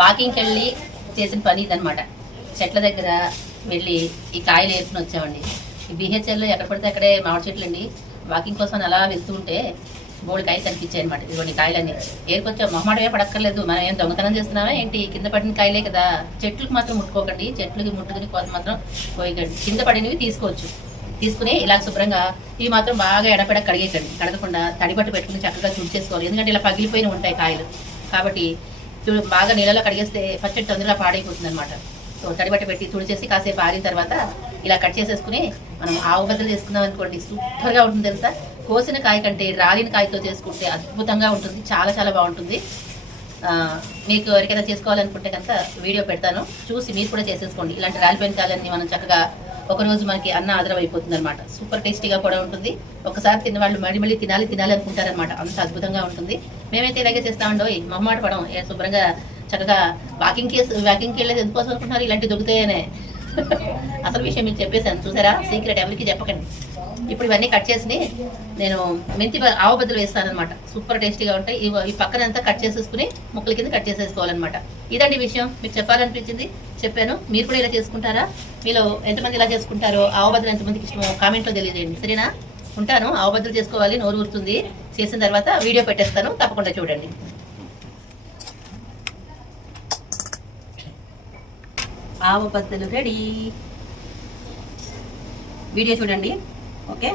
వాకింగ్కి వెళ్ళి చేసిన పని ఇదనమాట. చెట్ల దగ్గర వెళ్ళి ఈ కాయలు ఏరుకుని వచ్చామండి. ఈ BHLలో ఎక్కడ పడితే అక్కడే మామిడి చెట్లు అండి. వాకింగ్ కోసం అలా వెళ్తూ ఉంటే బోడి కాయలు కనిపించాయి అనమాట. ఇదిగోండి కాయలన్నీ ఏరుకొచ్చాం. మొహమాటమే పడక్కర్లేదు, మనం ఏం దొంగతనం చేస్తున్నామా ఏంటి? కింద పడిన కాయలే కదా. చెట్లకు మాత్రం ముట్టుకోకండి, చెట్లకి ముట్టుకుని కోత మాత్రం పోయకండి. కింద పడినవి తీసుకోవచ్చు. తీసుకుని ఇలా శుభ్రంగా ఇవి మాత్రం బాగా ఎడపెడ కడిగేకండి. కడగకుండా తడిబట్టు పెట్టుకుని చక్కగా తుడిచేసుకోవాలి. ఎందుకంటే ఇలా పగిలిపోయిన ఉంటాయి కాయలు కాబట్టి బాగా నీళ్ళలో కడిగేస్తే పచ్చడి తొందరగా పాడైపోతుంది అనమాట. సో తడిబట్ట పెట్టి తుడిచేసి కాసేపు ఆరిన తర్వాత ఇలా కట్ చేసేసుకుని మనం ఆవు బద్దలు చేసుకున్నాం అనుకోండి, సూపర్గా ఉంటుంది తెలుసా. కోసిన కాయ కంటే రాలిన కాయతో చేసుకుంటే అద్భుతంగా ఉంటుంది, చాలా చాలా బాగుంటుంది. మీకు ఎవరికైనా చేసుకోవాలనుకుంటే కనుక వీడియో పెడతాను, చూసి మీరు కూడా చేసేసుకోండి. ఇలాంటి రాలిపోయిన కాయలన్నీ మనం చక్కగా ఒకరోజు మనకి అన్న ఆదరం అయిపోతుంది అనమాట. సూపర్ టేస్టీగా కూడా ఉంటుంది. ఒకసారి తిన్న వాళ్ళు మళ్ళీ తినాలి అనుకుంటారనమాట. అంత అద్భుతంగా ఉంటుంది. మేమైతే ఇలాగే చేస్తామండి. మొహమాట పడం, శుభ్రంగా చక్కగా వాకింగ్కి వెళ్ళేది ఎందుకోసం అనుకుంటున్నారు? ఇలాంటి దొరుకుతాయనే అసలు విషయం మీకు చెప్పేశాను చూసారా. సీక్రెట్ ఎవరికి చెప్పకండి. ఇప్పుడు ఇవన్నీ కట్ చేసి నేను మెంతి ఆవు బద్దలు వేస్తాను అనమాట. సూపర్ టేస్టీగా ఉంటాయి. ఈ పక్కనంతా కట్ చేసేసుకుని ముక్కల కింద కట్ చేసేసుకోవాలన్నమాట. ఇదండి విషయం, మీకు చెప్పాలనిపించింది చెప్పాను. మీరు కూడా ఇలా చేసుకుంటారా? మీలో ఎంతమంది ఇలా చేసుకుంటారో, ఆవు బద్దలు ఎంతమందికి ఇష్టమో కామెంట్లో తెలియజేయండి. సరేనా? ఉంటాను. ఆవు బద్దలు చేసుకోవాలి, నోరు ఊరుతుంది. చేసిన తర్వాత వీడియో పెట్టేస్తాను, తప్పకుండా చూడండి. ఆవు బద్దలు రెడీ. వీడియో చూడండి. ఓకే.